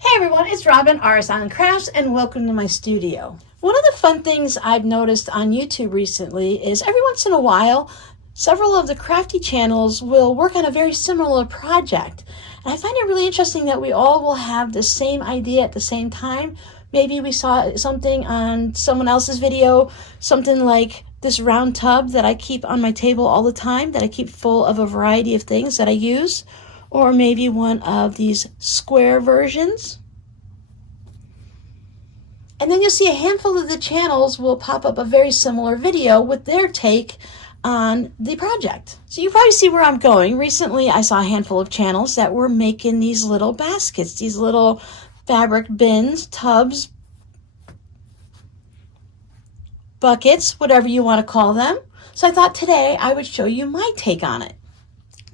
Hey everyone, it's Robin, RsIslandCrafts, and welcome to my studio. One of the fun things I've noticed on YouTube recently is every once in a while, several of the crafty channels will work on a very similar project. And I find it really interesting that we all will have the same idea at the same time. Maybe we saw something on someone else's video, something like this round tub that I keep on my table all the time, that I keep full of a variety of things that I use. Or maybe one of these square versions. And then you'll see a handful of the channels will pop up a very similar video with their take on the project. So you probably see where I'm going. Recently I saw a handful of channels that were making these little baskets, these little fabric bins, tubs, buckets, whatever you want to call them. So I thought today I would show you my take on it.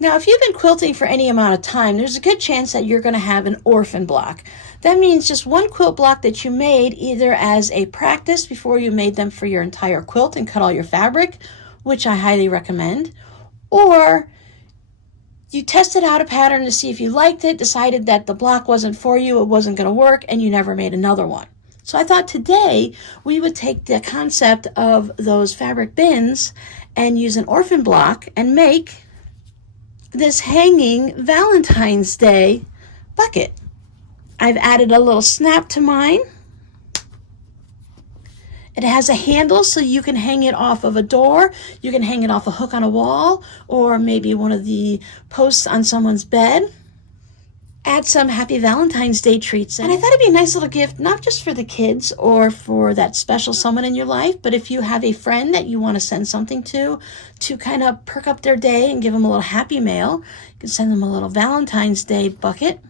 Now, if you've been quilting for any amount of time, there's a good chance that you're going to have an orphan block. That means just one quilt block that you made either as a practice before you made them for your entire quilt and cut all your fabric, which I highly recommend, or you tested out a pattern to see if you liked it, decided that the block wasn't for you, it wasn't going to work, and you never made another one. So I thought today we would take the concept of those fabric bins and use an orphan block and make this hanging Valentine's Day bucket. I've added a little snap to mine. It has a handle so you can hang it off of a door, you can hang it off a hook on a wall, or maybe one of the posts on someone's bed. Add some Happy Valentine's Day treats. And I thought it'd be a nice little gift, not just for the kids or for that special someone in your life, but if you have a friend that you want to send something to kind of perk up their day and give them a little happy mail, you can send them a little Valentine's Day bucket.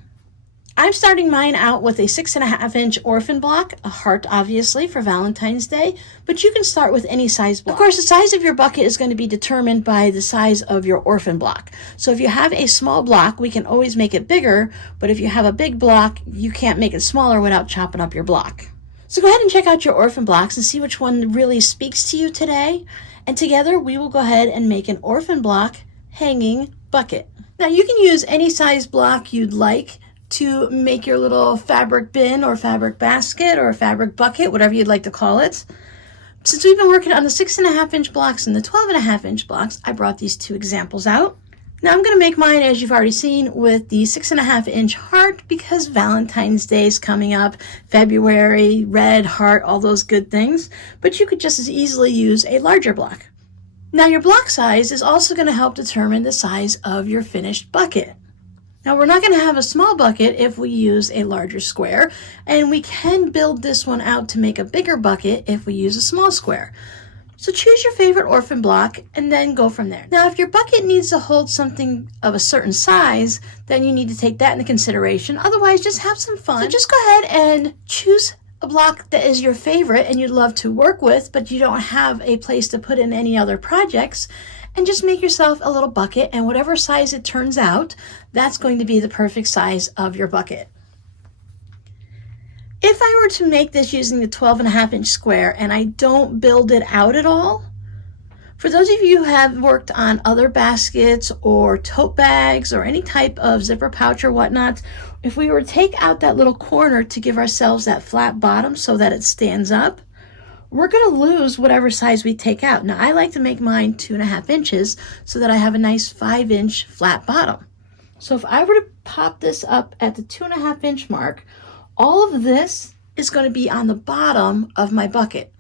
I'm starting mine out with a 6.5-inch orphan block, a heart obviously for Valentine's Day, but you can start with any size block. Of course, the size of your bucket is going to be determined by the size of your orphan block. So if you have a small block, we can always make it bigger, but if you have a big block, you can't make it smaller without chopping up your block. So go ahead and check out your orphan blocks and see which one really speaks to you today, and together we will go ahead and make an orphan block hanging bucket. Now you can use any size block you'd like to make your little fabric bin or fabric basket or fabric bucket, whatever you'd like to call it. Since we've been working on the 6.5-inch blocks and the 12.5-inch blocks, I brought these two examples out. Now I'm going to make mine, as you've already seen, with the 6.5-inch heart because Valentine's Day is coming up, February, red, heart, all those good things, but you could just as easily use a larger block. Now your block size is also going to help determine the size of your finished bucket. Now we're not going to have a small bucket if we use a larger square, and we can build this one out to make a bigger bucket if we use a small square. So choose your favorite orphan block and then go from there. Now if your bucket needs to hold something of a certain size, then you need to take that into consideration. Otherwise, just have some fun. So just go ahead and choose a block that is your favorite and you'd love to work with, but you don't have a place to put in any other projects. And just make yourself a little bucket, and whatever size it turns out, that's going to be the perfect size of your bucket. If I were to make this using the 12.5-inch square and I don't build it out at all, for those of you who have worked on other baskets or tote bags or any type of zipper pouch or whatnot, if we were to take out that little corner to give ourselves that flat bottom so that it stands up, we're going to lose whatever size we take out. Now I like to make mine 2.5 inches so that I have a nice 5-inch flat bottom. So if I were to pop this up at the 2.5-inch mark, all of this is going to be on the bottom of my bucket.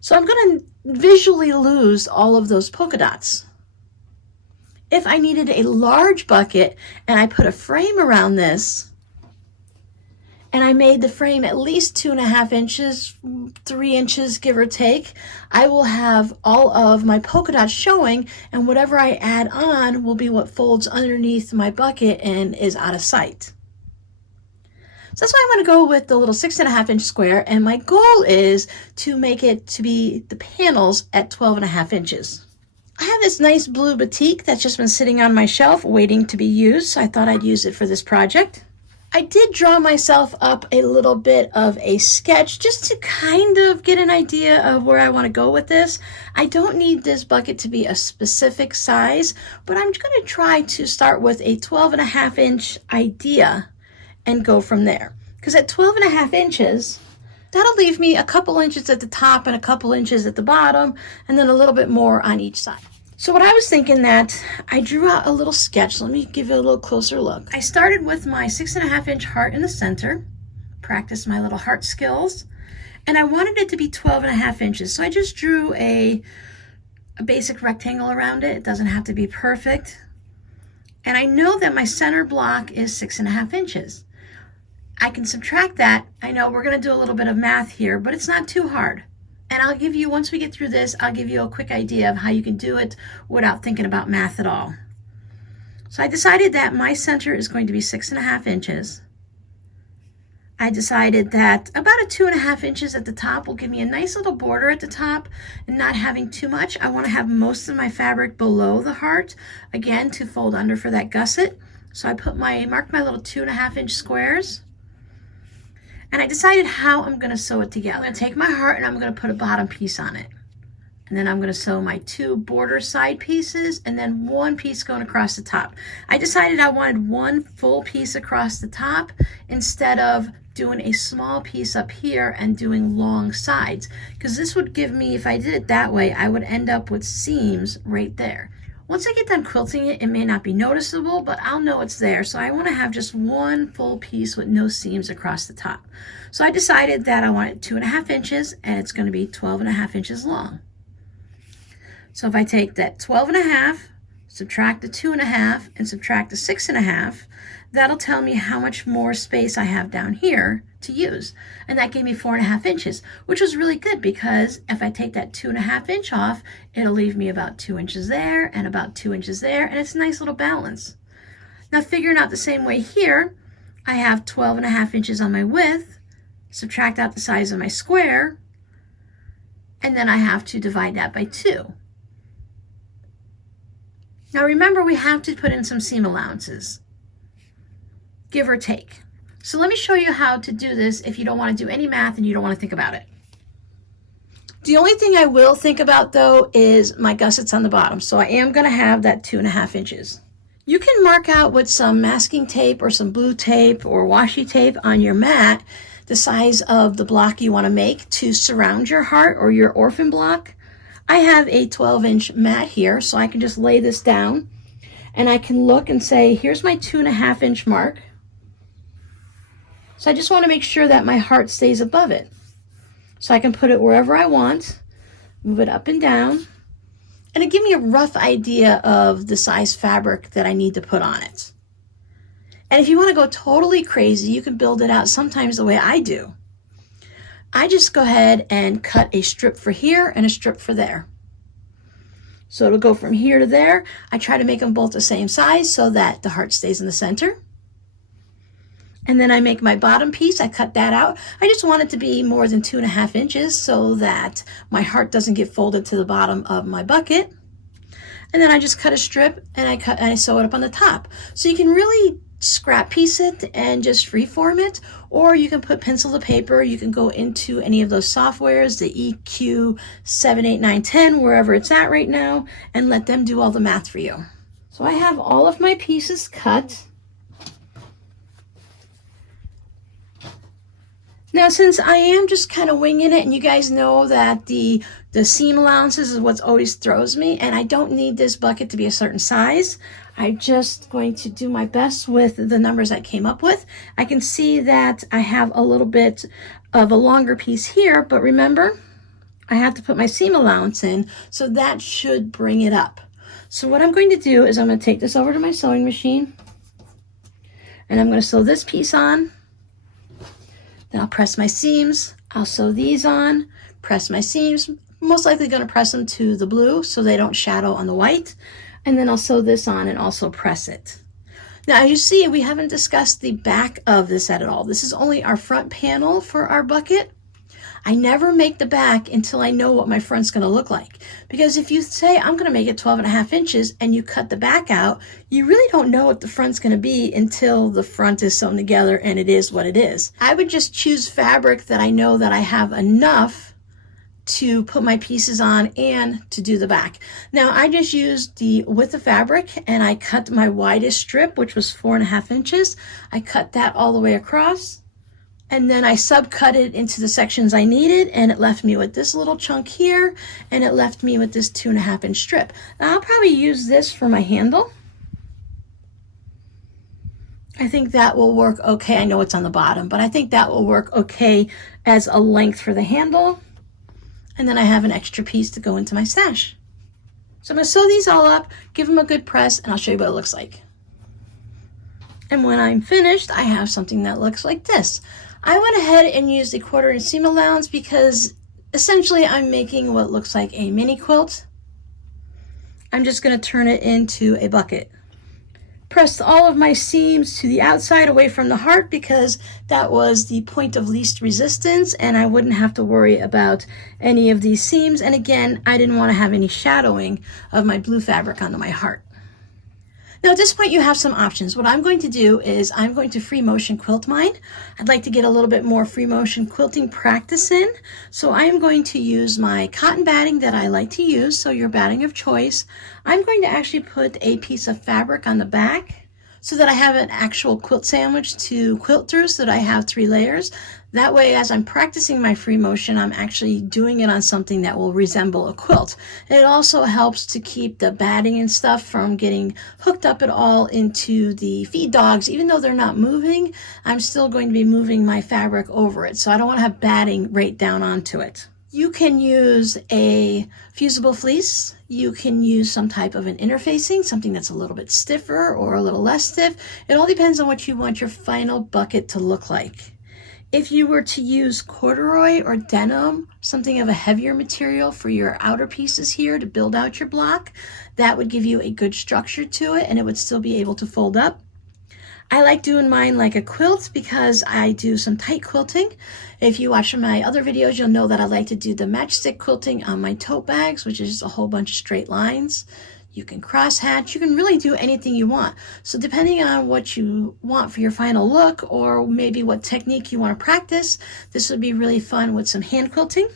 So I'm going to visually lose all of those polka dots. If I needed a large bucket and I put a frame around this, and I made the frame at least 2.5 inches, 3 inches, give or take, I will have all of my polka dots showing, and whatever I add on will be what folds underneath my bucket and is out of sight. So that's why I'm going to go with the little 6.5-inch square, and my goal is to make it to be the panels at 12.5 inches. I have this nice blue batik that's just been sitting on my shelf waiting to be used, so I thought I'd use it for this project. I did draw myself up a little bit of a sketch just to kind of get an idea of where I want to go with this. I don't need this bucket to be a specific size, but I'm going to try to start with a 12.5-inch idea and go from there. Because at 12.5 inches, that'll leave me a couple inches at the top and a couple inches at the bottom, and then a little bit more on each side. So what I was thinking, that I drew out a little sketch. Let me give you a little closer look. I started with my 6.5 inch heart in the center, practiced my little heart skills, and I wanted it to be 12.5 inches. So I just drew a basic rectangle around it. It doesn't have to be perfect. And I know that my center block is 6.5 inches. I can subtract that. I know we're going to do a little bit of math here, but it's not too hard. And I'll give you, once we get through this, I'll give you a quick idea of how you can do it without thinking about math at all. So I decided that my center is going to be 6.5 inches. I decided that about a 2.5 inches at the top will give me a nice little border at the top and not having too much. I want to have most of my fabric below the heart, again, to fold under for that gusset. So I marked my little 2.5 inch squares. And I decided how I'm going to sew it together. I'm going to take my heart and I'm going to put a bottom piece on it. And then I'm going to sew my 2 border side pieces and then 1 piece going across the top. I decided I wanted 1 full piece across the top instead of doing a small piece up here and doing long sides. Because this would give me, if I did it that way, I would end up with seams right there. Once I get done quilting it, it may not be noticeable, but I'll know it's there. So I want to have just 1 full piece with no seams across the top. So I decided that I want it 2.5 inches and it's going to be 12.5 inches long. So if I take that 12.5, subtract the 2.5 and subtract the 6.5, that'll tell me how much more space I have down here to use. And that gave me 4.5 inches, which was really good because if I take that 2.5 inch off, it'll leave me about 2 inches there and about 2 inches there, and it's a nice little balance. Now figuring out the same way here, I have 12.5 inches on my width, subtract out the size of my square, and then I have to divide that by 2. Now remember, we have to put in some seam allowances, give or take. So let me show you how to do this if you don't want to do any math and you don't want to think about it. The only thing I will think about though is my gussets on the bottom. So I am going to have that 2.5 inches. You can mark out with some masking tape or some blue tape or washi tape on your mat the size of the block you want to make to surround your heart or your orphan block. I have a 12-inch mat here, so I can just lay this down and I can look and say, here's my 2.5 inch mark. So I just want to make sure that my heart stays above it. So I can put it wherever I want, move it up and down, and it gives me a rough idea of the size fabric that I need to put on it. And if you want to go totally crazy, you can build it out sometimes the way I do. I just go ahead and cut a strip for here and a strip for there. So it'll go from here to there. I try to make them both the same size so that the heart stays in the center. And then I make my bottom piece, I cut that out. I just want it to be more than 2.5 inches so that my heart doesn't get folded to the bottom of my bucket. And then I just cut a strip and I sew it up on the top. So you can really scrap piece it and just freeform it, or you can put pencil to paper. You can go into any of those softwares, the EQ 7, 8, 9, 10, wherever it's at right now, and let them do all the math for you. So I have all of my pieces cut. Now, since I am just kind of winging it, and you guys know that the seam allowances is what always throws me, and I don't need this bucket to be a certain size. I'm just going to do my best with the numbers I came up with. I can see that I have a little bit of a longer piece here, but remember, I have to put my seam allowance in, so that should bring it up. So what I'm going to do is I'm going to take this over to my sewing machine, and I'm going to sew this piece on. Then I'll press my seams, I'll sew these on, press my seams, most likely going to press them to the blue so they don't shadow on the white, and then I'll sew this on and also press it. Now as you see, we haven't discussed the back of this at all. This is only our front panel for our bucket. I never make the back until I know what my front's going to look like. Because if you say, I'm going to make it 12.5 inches and you cut the back out, you really don't know what the front's going to be until the front is sewn together and it is what it is. I would just choose fabric that I know that I have enough to put my pieces on and to do the back. Now I just used the width of fabric and I cut my widest strip, which was 4.5 inches. I cut that all the way across, and then I subcut it into the sections I needed, and it left me with this little chunk here, and it left me with this 2.5 inch strip. Now I'll probably use this for my handle. I think that will work okay. I know it's on the bottom, but I think that will work okay as a length for the handle. And then I have an extra piece to go into my stash. So I'm going to sew these all up, give them a good press, and I'll show you what it looks like. And when I'm finished, I have something that looks like this. I went ahead and used a 1/4 inch seam allowance because essentially I'm making what looks like a mini quilt. I'm just going to turn it into a bucket. Pressed all of my seams to the outside away from the heart because that was the point of least resistance, and I wouldn't have to worry about any of these seams. And again, I didn't want to have any shadowing of my blue fabric onto my heart. Now at this point you have some options. What I'm going to do is I'm going to free motion quilt mine. I'd like to get a little bit more free motion quilting practice in. So I am going to use my cotton batting that I like to use, so your batting of choice. I'm going to actually put a piece of fabric on the back so that I have an actual quilt sandwich to quilt through, so that I have 3 layers. That way, as I'm practicing my free motion, I'm actually doing it on something that will resemble a quilt. And it also helps to keep the batting and stuff from getting hooked up at all into the feed dogs. Even though they're not moving, I'm still going to be moving my fabric over it. So I don't want to have batting right down onto it. You can use a fusible fleece. You can use some type of an interfacing, something that's a little bit stiffer or a little less stiff. It all depends on what you want your final bucket to look like. If you were to use corduroy or denim, something of a heavier material for your outer pieces here to build out your block, that would give you a good structure to it, and it would still be able to fold up. I like doing mine like a quilt because I do some tight quilting. If you watch my other videos, you'll know that I like to do the matchstick quilting on my tote bags, which is just a whole bunch of straight lines. You can cross hatch, you can really do anything you want. So depending on what you want for your final look, or maybe what technique you want to practice, this would be really fun with some hand quilting.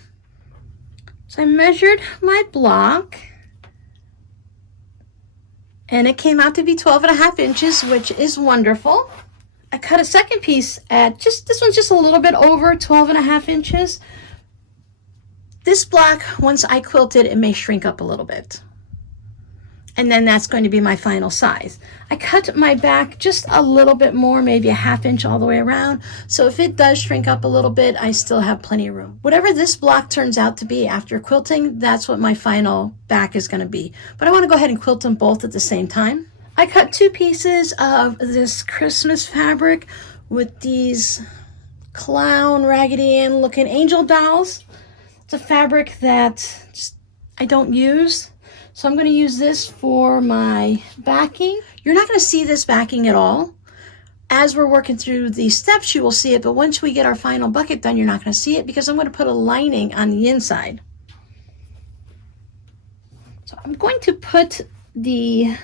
So I measured my block, and it came out to be 12.5 inches, which is wonderful. I cut a second piece at this one's just a little bit over 12.5 inches. This block, once I quilt it, it may shrink up a little bit. And then that's going to be my final size. I cut my back just a little bit more, maybe a 1/2 inch all the way around. So if it does shrink up a little bit, I still have plenty of room. Whatever this block turns out to be after quilting, that's what my final back is going to be. But I want to go ahead and quilt them both at the same time. I cut 2 pieces of this Christmas fabric with these clown Raggedy Ann looking angel dolls. It's a fabric that I don't use. So I'm going to use this for my backing. You're not going to see this backing at all. As we're working through these steps, you will see it, but once we get our final bucket done, you're not going to see it because I'm going to put a lining on the inside. So I'm going to put the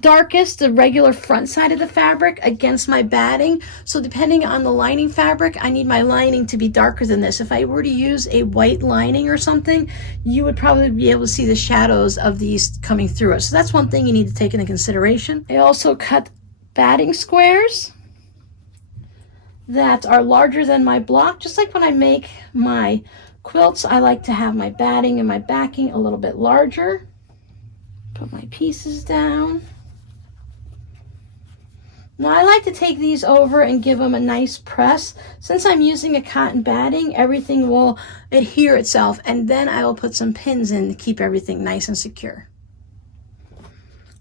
darkest, the regular front side of the fabric against my batting. So depending on the lining fabric, I need my lining to be darker than this. If I were to use a white lining or something, you would probably be able to see the shadows of these coming through it. So that's one thing you need to take into consideration. I also cut batting squares that are larger than my block. Just like when I make my quilts, I like to have my batting and my backing a little bit larger. Put my pieces down. Now I like to take these over and give them a nice press. Since I'm using a cotton batting, everything will adhere itself, and then I will put some pins in to keep everything nice and secure.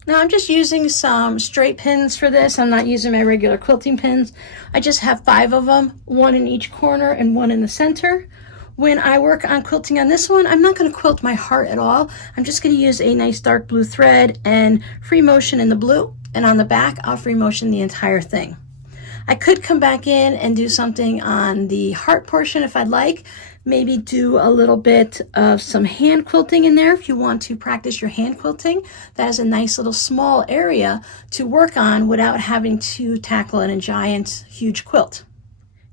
Now I'm just using some straight pins for this. I'm not using my regular quilting pins. I just have 5 of them, 1 in each corner and 1 in the center. When I work on quilting on this one, I'm not going to quilt my heart at all. I'm just going to use a nice dark blue thread and free motion in the blue. And on the back, I'll free motion the entire thing. I could come back in and do something on the heart portion if I'd like. Maybe do a little bit of some hand quilting in there if you want to practice your hand quilting. That is a nice little small area to work on without having to tackle a giant, huge quilt.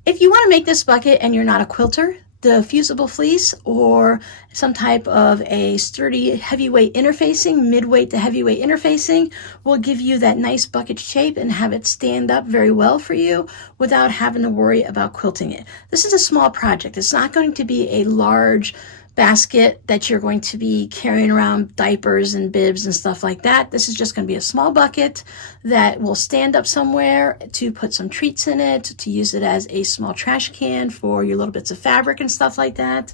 If you want to make this bucket and you're not a quilter, the fusible fleece or some type of a sturdy heavyweight interfacing, midweight to heavyweight interfacing will give you that nice bucket shape and have it stand up very well for you without having to worry about quilting it. This is a small project. It's not going to be a large basket that you're going to be carrying around diapers and bibs and stuff like that. This is just going to be a small bucket that will stand up somewhere to put some treats in it, to use it as a small trash can for your little bits of fabric and stuff like that.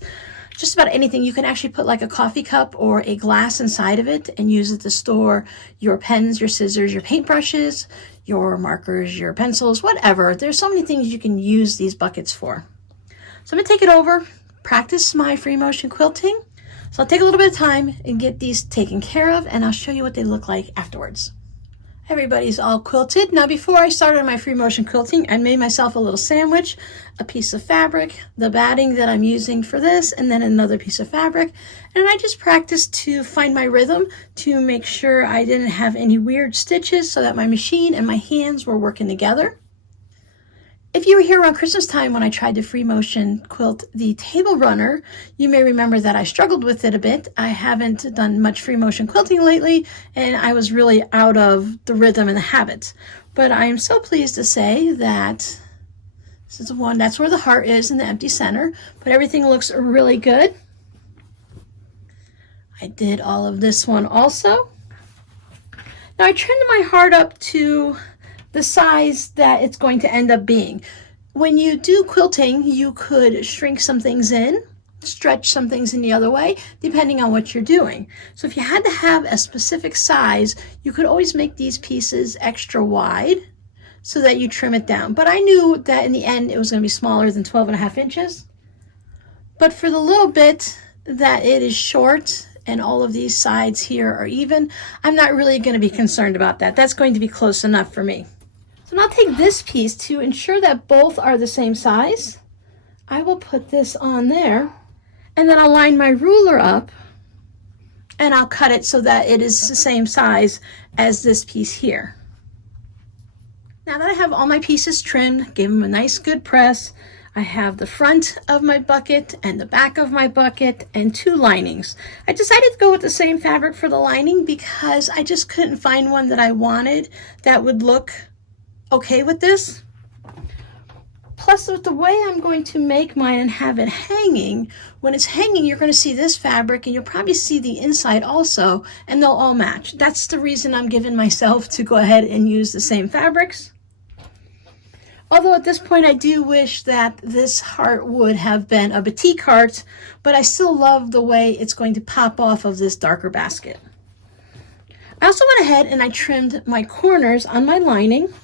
Just about anything. You can actually put like a coffee cup or a glass inside of it and use it to store your pens, your scissors, your paintbrushes, your markers, your pencils, whatever. There's so many things you can use these buckets for. So I'm going to take it over, practice my free motion quilting. So I'll take a little bit of time and get these taken care of, and I'll show you what they look like afterwards. Everybody's all quilted. Now before I started my free motion quilting, I made myself a little sandwich, a piece of fabric, the batting that I'm using for this, and then another piece of fabric. And I just practiced to find my rhythm to make sure I didn't have any weird stitches so that my machine and my hands were working together. If you were here around Christmas time when I tried to free motion quilt the table runner, you may remember that I struggled with it a bit. I haven't done much free motion quilting lately, and I was really out of the rhythm and the habit. But I am so pleased to say that this is the one, that's where the heart is in the empty center, but everything looks really good. I did all of this one also. Now I trimmed my heart up to the size that it's going to end up being. When you do quilting, you could shrink some things in, stretch some things in the other way, depending on what you're doing. So if you had to have a specific size, you could always make these pieces extra wide so that you trim it down. But I knew that in the end it was going to be smaller than 12.5 inches. But for the little bit that it is short and all of these sides here are even, I'm not really going to be concerned about that. That's going to be close enough for me. So now I'll take this piece to ensure that both are the same size. I will put this on there, and then I'll line my ruler up and I'll cut it so that it is the same size as this piece here. Now that I have all my pieces trimmed, gave them a nice good press, I have the front of my bucket and the back of my bucket and two linings. I decided to go with the same fabric for the lining because I just couldn't find one that I wanted that would look okay with this. Plus, with the way I'm going to make mine and have it hanging, when it's hanging, you're going to see this fabric and you'll probably see the inside also, and they'll all match. That's the reason I'm giving myself to go ahead and use the same fabrics. Although at this point I do wish that this heart would have been a batik heart, but I still love the way it's going to pop off of this darker basket. I also went ahead and I trimmed my corners on my lining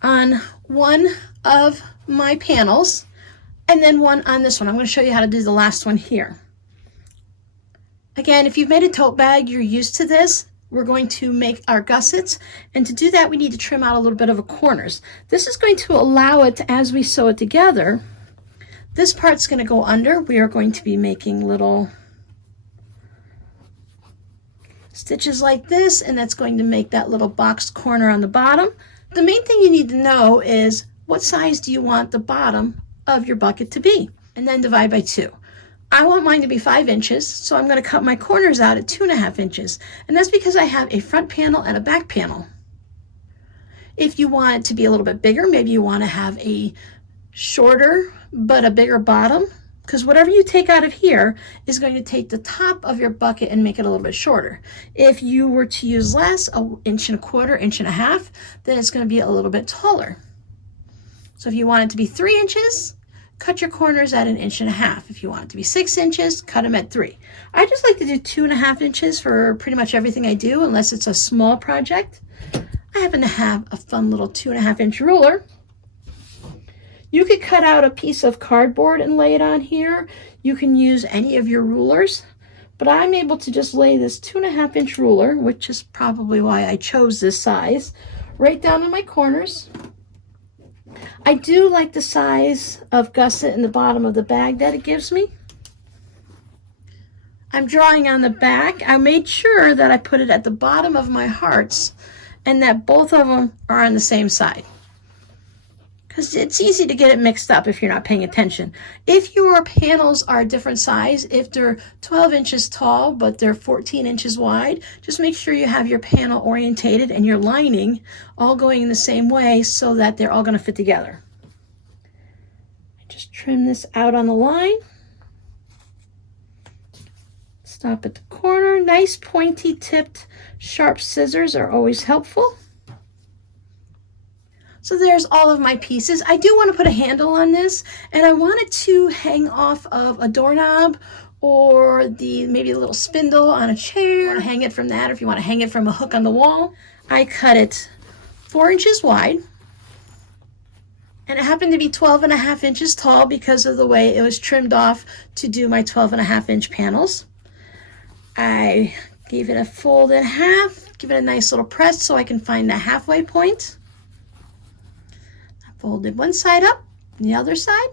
on one of my panels and then one on this one. I'm going to show you how to do the last one here. Again, if you've made a tote bag, you're used to this. We're going to make our gussets, and to do that we need to trim out a little bit of the corners. This is going to allow it, as we sew it together, this part's going to go under. We are going to be making little stitches like this, and that's going to make that little boxed corner on the bottom. The main thing you need to know is what size do you want the bottom of your bucket to be, and then divide by 2. I want mine to be 5 inches, so I'm going to cut my corners out at 2.5 inches, and that's because I have a front panel and a back panel. If you want it to be a little bit bigger, maybe you want to have a shorter but a bigger bottom, because whatever you take out of here is going to take the top of your bucket and make it a little bit shorter. If you were to use less, 1.25 inches, 1.5 inches, then it's going to be a little bit taller. So if you want it to be 3 inches, cut your corners at 1.5 inches. If you want it to be 6 inches, cut them at 3. I just like to do 2.5 inches for pretty much everything I do, unless it's a small project. I happen to have a fun little 2.5 inch ruler. You could cut out a piece of cardboard and lay it on here. You can use any of your rulers, but I'm able to just lay this 2.5 inch ruler, which is probably why I chose this size, right down on my corners. I do like the size of gusset in the bottom of the bag that it gives me. I'm drawing on the back. I made sure that I put it at the bottom of my hearts and that both of them are on the same side. because it's easy to get it mixed up if you're not paying attention. If your panels are a different size, if they're 12 inches tall but they're 14 inches wide, just make sure you have your panel orientated and your lining all going in the same way so that they're all going to fit together. I just trim this out on the line. Stop at the corner. Nice pointy tipped sharp scissors are always helpful. So there's all of my pieces. I do want to put a handle on this, and I want it to hang off of a doorknob or maybe a little spindle on a chair. Hang it from that, or if you want to hang it from a hook on the wall. I cut it 4 inches wide, and it happened to be 12.5 inches tall because of the way it was trimmed off to do my 12.5 inch panels. I gave it a fold in half, give it a nice little press so I can find the halfway point. Folded one side up and the other side.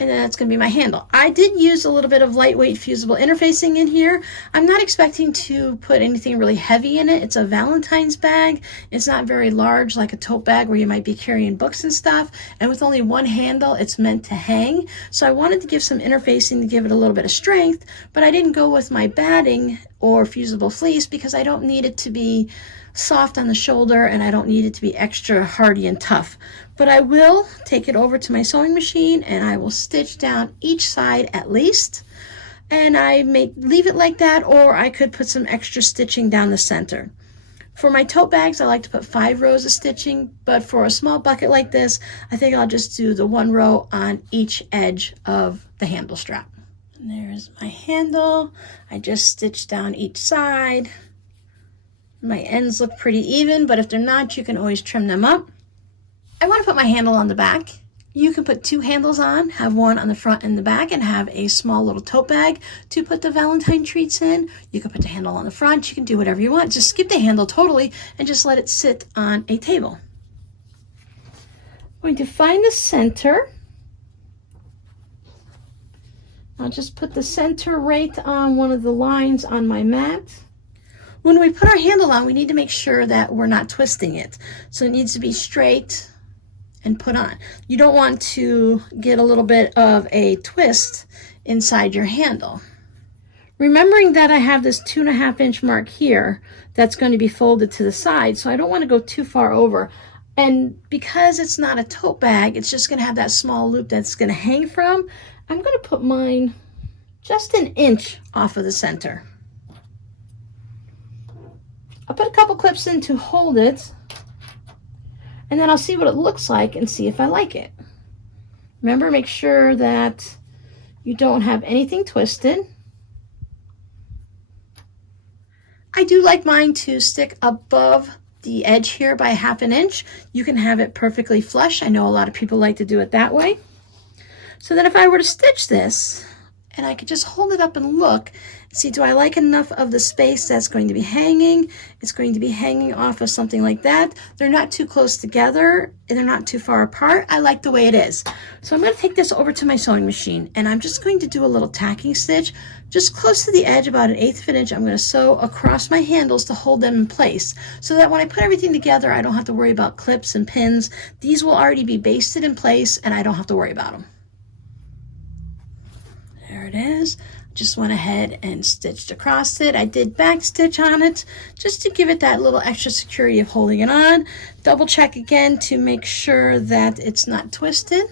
And then that's going to be my handle. I did use a little bit of lightweight fusible interfacing in here. I'm not expecting to put anything really heavy in it. It's a Valentine's bag. It's not very large like a tote bag where you might be carrying books and stuff. And with only one handle, it's meant to hang. So I wanted to give some interfacing to give it a little bit of strength, but I didn't go with my batting or fusible fleece because I don't need it to be soft on the shoulder and I don't need it to be extra hardy and tough. But I will take it over to my sewing machine and I will stitch down each side at least. And I may leave it like that, or I could put some extra stitching down the center. For my tote bags, I like to put 5 rows of stitching, but for a small bucket like this, I think I'll just do the 1 row on each edge of the handle strap. And there's my handle. I just stitched down each side. My ends look pretty even, but if they're not, you can always trim them up. I want to put my handle on the back. You can put 2 handles on, have one on the front and the back, and have a small little tote bag to put the Valentine treats in. You can put the handle on the front. You can do whatever you want. Just skip the handle totally and just let it sit on a table. I'm going to find the center. I'll just put the center right on one of the lines on my mat. When we put our handle on, we need to make sure that we're not twisting it. So it needs to be straight and put on. You don't want to get a little bit of a twist inside your handle. Remembering that I have this 2.5 inch mark here that's going to be folded to the side, so I don't want to go too far over. And because it's not a tote bag, it's just going to have that small loop that's going to hang from. I'm going to put mine just 1 inch off of the center. I'll put a couple clips in to hold it, and then I'll see what it looks like and see if I like it. Remember, make sure that you don't have anything twisted. I do like mine to stick above the edge here by 1/2 inch. You can have it perfectly flush. I know a lot of people like to do it that way. So then if I were to stitch this, and I could just hold it up and look, see, do I like enough of the space that's going to be hanging? It's going to be hanging off of something like that. They're not too close together, and they're not too far apart. I like the way it is. So I'm going to take this over to my sewing machine, and I'm just going to do a little tacking stitch just close to the edge, about 1/8 of an inch. I'm going to sew across my handles to hold them in place so that when I put everything together, I don't have to worry about clips and pins. These will already be basted in place, and I don't have to worry about them. There it is. Just went ahead and stitched across it. I did back stitch on it just to give it that little extra security of holding it on. Double check again to make sure that it's not twisted.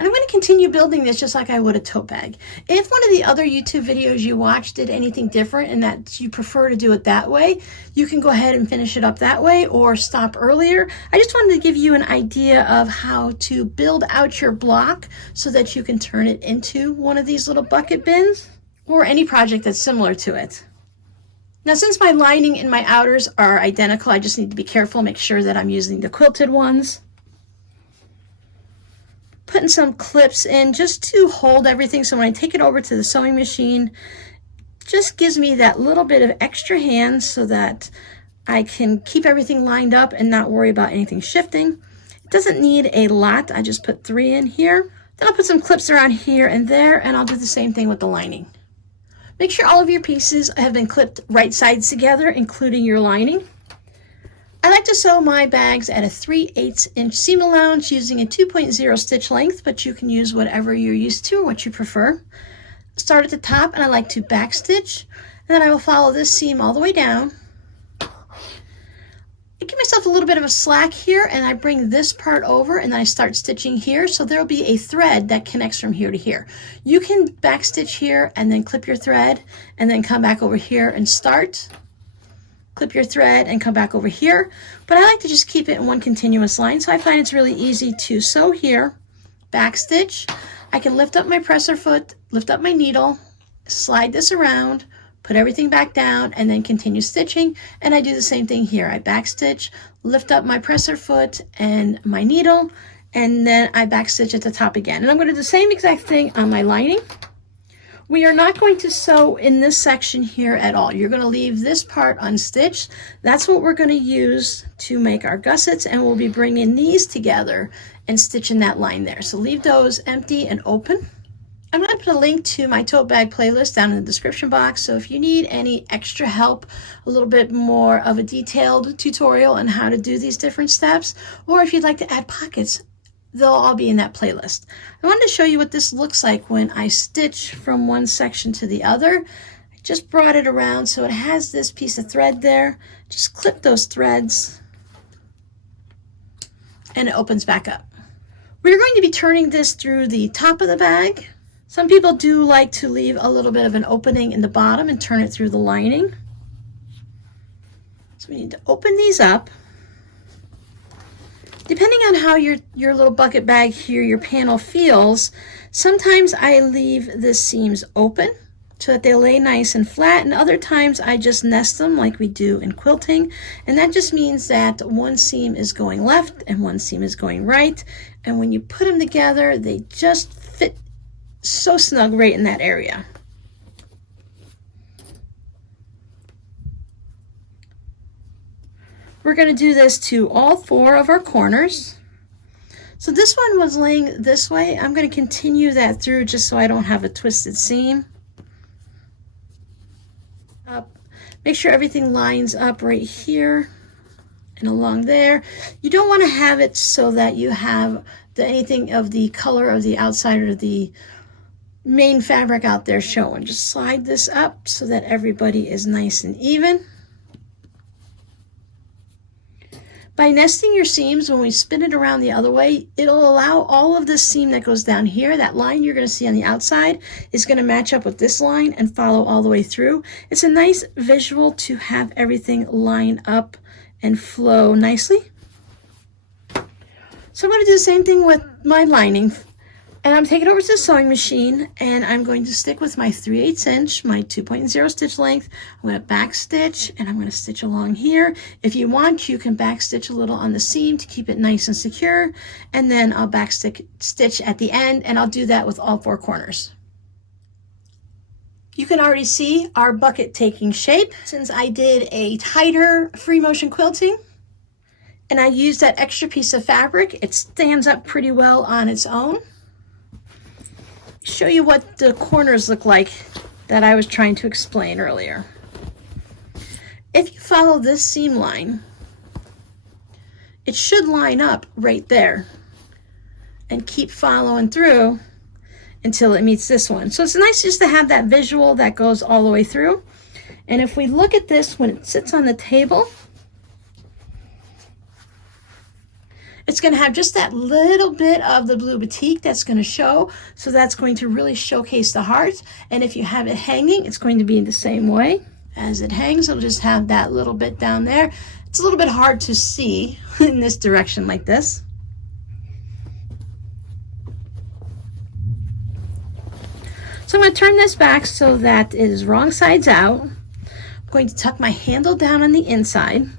And I'm going to continue building this just like I would a tote bag. If one of the other YouTube videos you watched did anything different and that you prefer to do it that way, you can go ahead and finish it up that way or stop earlier. I just wanted to give you an idea of how to build out your block so that you can turn it into one of these little bucket bins or any project that's similar to it. Now, since my lining and my outers are identical, I just need to be careful, make sure that I'm using the quilted ones. Putting some clips in just to hold everything, so when I take it over to the sewing machine, just gives me that little bit of extra hand so that I can keep everything lined up and not worry about anything shifting. It doesn't need a lot. I just put 3 in here. Then I'll put some clips around here and there, and I'll do the same thing with the lining. Make sure all of your pieces have been clipped right sides together, including your lining. I like to sew my bags at a 3/8 inch seam allowance using a 2.0 stitch length, but you can use whatever you're used to or what you prefer. Start at the top, and I like to back stitch, and then I will follow this seam all the way down. I give myself a little bit of a slack here, and I bring this part over, and then I start stitching here, so there will be a thread that connects from here to here. You can back stitch here and then clip your thread and then come back over here and start. Clip your thread and come back over here, but I like to just keep it in one continuous line, so I find it's really easy to sew here, back stitch. I can lift up my presser foot, lift up my needle, slide this around, put everything back down, and then continue stitching. And I do the same thing here. I back stitch, lift up my presser foot and my needle, and then I back stitch at the top again. And I'm going to do the same exact thing on my lining. We are not going to sew in this section here at all. You're going to leave this part unstitched. That's what we're going to use to make our gussets, and we'll be bringing these together and stitching that line there. So leave those empty and open. I'm going to put a link to my tote bag playlist down in the description box, so if you need any extra help, a little bit more of a detailed tutorial on how to do these different steps, or if you'd like to add pockets, they'll all be in that playlist. I wanted to show you what this looks like when I stitch from one section to the other. I just brought it around so it has this piece of thread there. Just clip those threads and it opens back up. We're going to be turning this through the top of the bag. Some people do like to leave a little bit of an opening in the bottom and turn it through the lining. So we need to open these up. Depending on how your little bucket bag here, your panel feels, sometimes I leave the seams open so that they lay nice and flat, and other times I just nest them like we do in quilting, and that just means that one seam is going left and one seam is going right, and when you put them together, they just fit so snug right in that area. We're going to do this to all 4 of our corners. So this one was laying this way. I'm going to continue that through just so I don't have a twisted seam. Up. Make sure everything lines up right here and along there. You don't want to have it so that you have anything of the color of the outside or the main fabric out there showing. Just slide this up so that everybody is nice and even. By nesting your seams, when we spin it around the other way, it'll allow all of this seam that goes down here, that line you're going to see on the outside, is going to match up with this line and follow all the way through. It's a nice visual to have everything line up and flow nicely. So I'm going to do the same thing with my lining. And I'm taking it over to the sewing machine, and I'm going to stick with my 3/8 inch, my 2.0 stitch length. I'm going to back stitch, and I'm going to stitch along here. If you want, you can back stitch a little on the seam to keep it nice and secure, and then I'll back stitch at the end, and I'll do that with all 4 corners. You can already see our bucket taking shape since I did a tighter free motion quilting, and I used that extra piece of fabric. It stands up pretty well on its own. Show you what the corners look like that I was trying to explain earlier. If you follow this seam line, it should line up right there and keep following through until it meets this one. So it's nice just to have that visual that goes all the way through. And if we look at this when it sits on the table, it's going to have just that little bit of the blue batik that's going to show, so that's going to really showcase the heart. And if you have it hanging, it's going to be the same way. As it hangs, it'll just have that little bit down there. It's a little bit hard to see in this direction like this. So I'm going to turn this back so that it is wrong sides out. I'm going to tuck my handle down on the inside.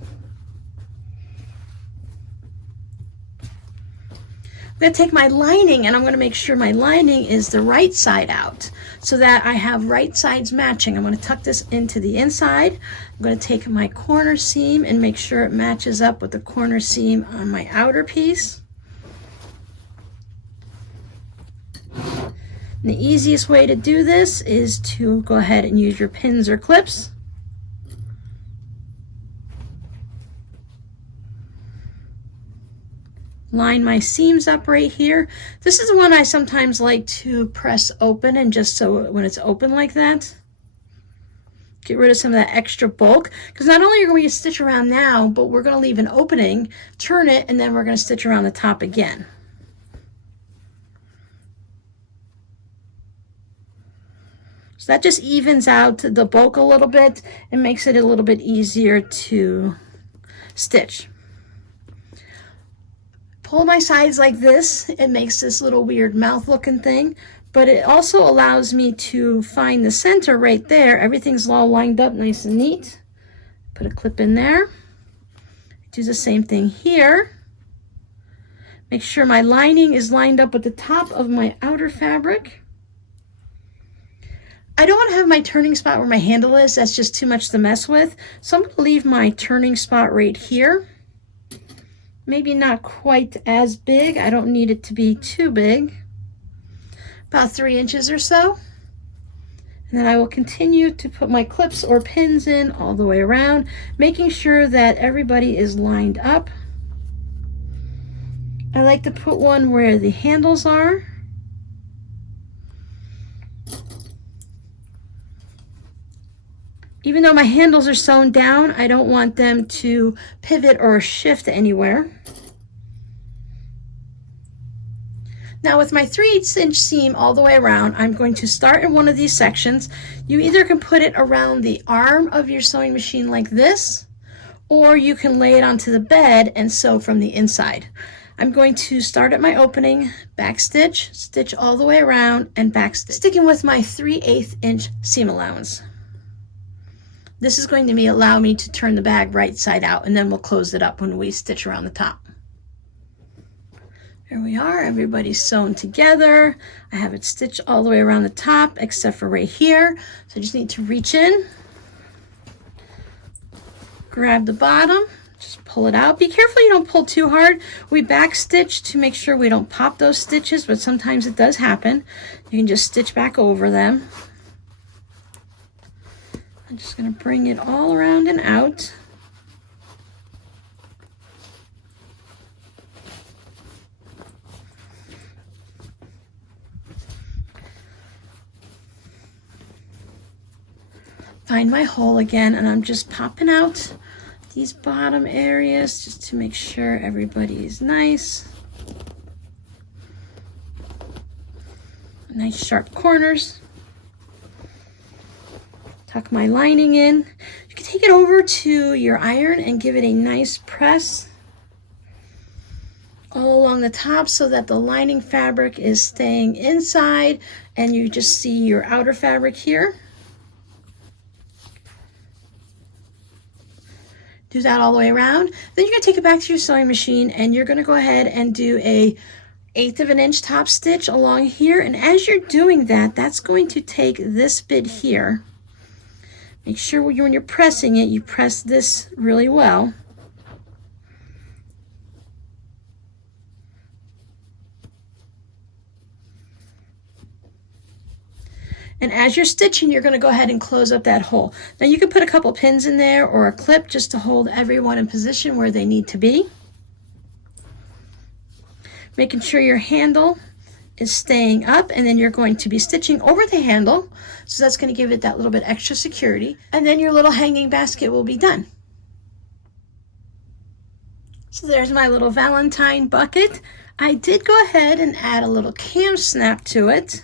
I'm going to take my lining, and I'm going to make sure my lining is the right side out so that I have right sides matching. I'm going to tuck this into the inside. I'm going to take my corner seam and make sure it matches up with the corner seam on my outer piece. And the easiest way to do this is to go ahead and use your pins or clips. line my seams up right here. This is the one I sometimes like to press open, and just so when it's open like that, get rid of some of that extra bulk, because not only are we going to stitch around now, but we're going to leave an opening, turn it, and then we're going to stitch around the top again. So that just evens out the bulk a little bit and makes it a little bit easier to stitch. Pull my sides like this, it makes this little weird mouth looking thing, but it also allows me to find the center right there. Everything's all lined up nice and neat. Put a clip in there. Do the same thing here. Make sure my lining is lined up with the top of my outer fabric. I don't want to have my turning spot where my handle is. That's just too much to mess with. So I'm going to leave my turning spot right here. Maybe not quite as big. I don't need it to be too big. About 3 inches or so. And then I will continue to put my clips or pins in all the way around, making sure that everybody is lined up. I like to put one where the handles are. Even though my handles are sewn down, I don't want them to pivot or shift anywhere. Now with my 3/8 inch seam all the way around, I'm going to start in one of these sections. You either can put it around the arm of your sewing machine like this, or you can lay it onto the bed and sew from the inside. I'm going to start at my opening, back stitch, stitch all the way around, and back stitch, sticking with my 3/8 inch seam allowance. This is going to allow me to turn the bag right side out, and then we'll close it up when we stitch around the top. Here we are, everybody's sewn together. I have it stitched all the way around the top except for right here. So I just need to reach in, grab the bottom, just pull it out. Be careful you don't pull too hard. We back stitch to make sure we don't pop those stitches, but sometimes it does happen. You can just stitch back over them. I'm just going to bring it all around and out. Find my hole again, and I'm just popping out these bottom areas just to make sure everybody is nice. Nice sharp corners. Tuck my lining in. You can take it over to your iron and give it a nice press all along the top so that the lining fabric is staying inside and you just see your outer fabric here. Do that all the way around. Then you're going to take it back to your sewing machine and you're going to go ahead and do a 1/8 of an inch top stitch along here. And as you're doing that, that's going to take this bit here. Make sure when you're pressing it, you press this really well. And as you're stitching, you're going to go ahead and close up that hole. Now you can put a couple pins in there or a clip just to hold everyone in position where they need to be. Making sure your handle is staying up, and then you're going to be stitching over the handle. So that's going to give it that little bit extra security. And then your little hanging basket will be done. So there's my little Valentine bucket. I did go ahead and add a little cam snap to it,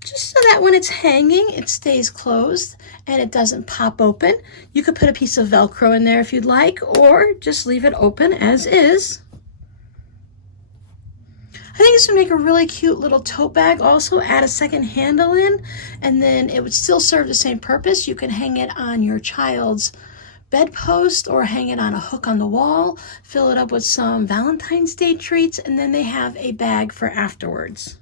just so that when it's hanging, it stays closed and it doesn't pop open. You could put a piece of Velcro in there if you'd like, or just leave it open as is. I think this would make a really cute little tote bag. Also add a second handle in, and then it would still serve the same purpose. You can hang it on your child's bedpost or hang it on a hook on the wall, fill it up with some Valentine's Day treats, and then they have a bag for afterwards.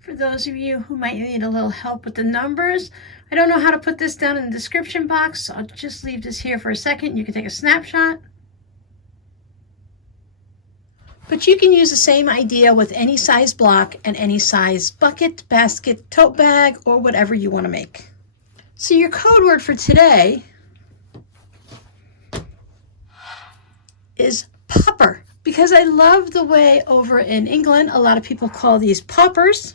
For those of you who might need a little help with the numbers, I don't know how to put this down in the description box, so I'll just leave this here for a second. You can take a snapshot. But But you can use the same idea with any size block and any size bucket, basket, tote bag, or whatever you want to make. So your code word for today is popper, because I love the way over in England a lot of people call these poppers.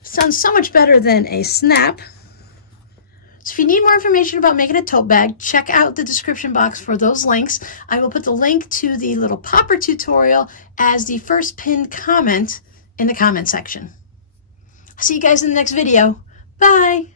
Sounds so much better than a snap. So if you need more information about making a tote bag, check out the description box for those links. I will put the link to the little popper tutorial as the first pinned comment in the comment section. I'll see you guys in the next video. Bye!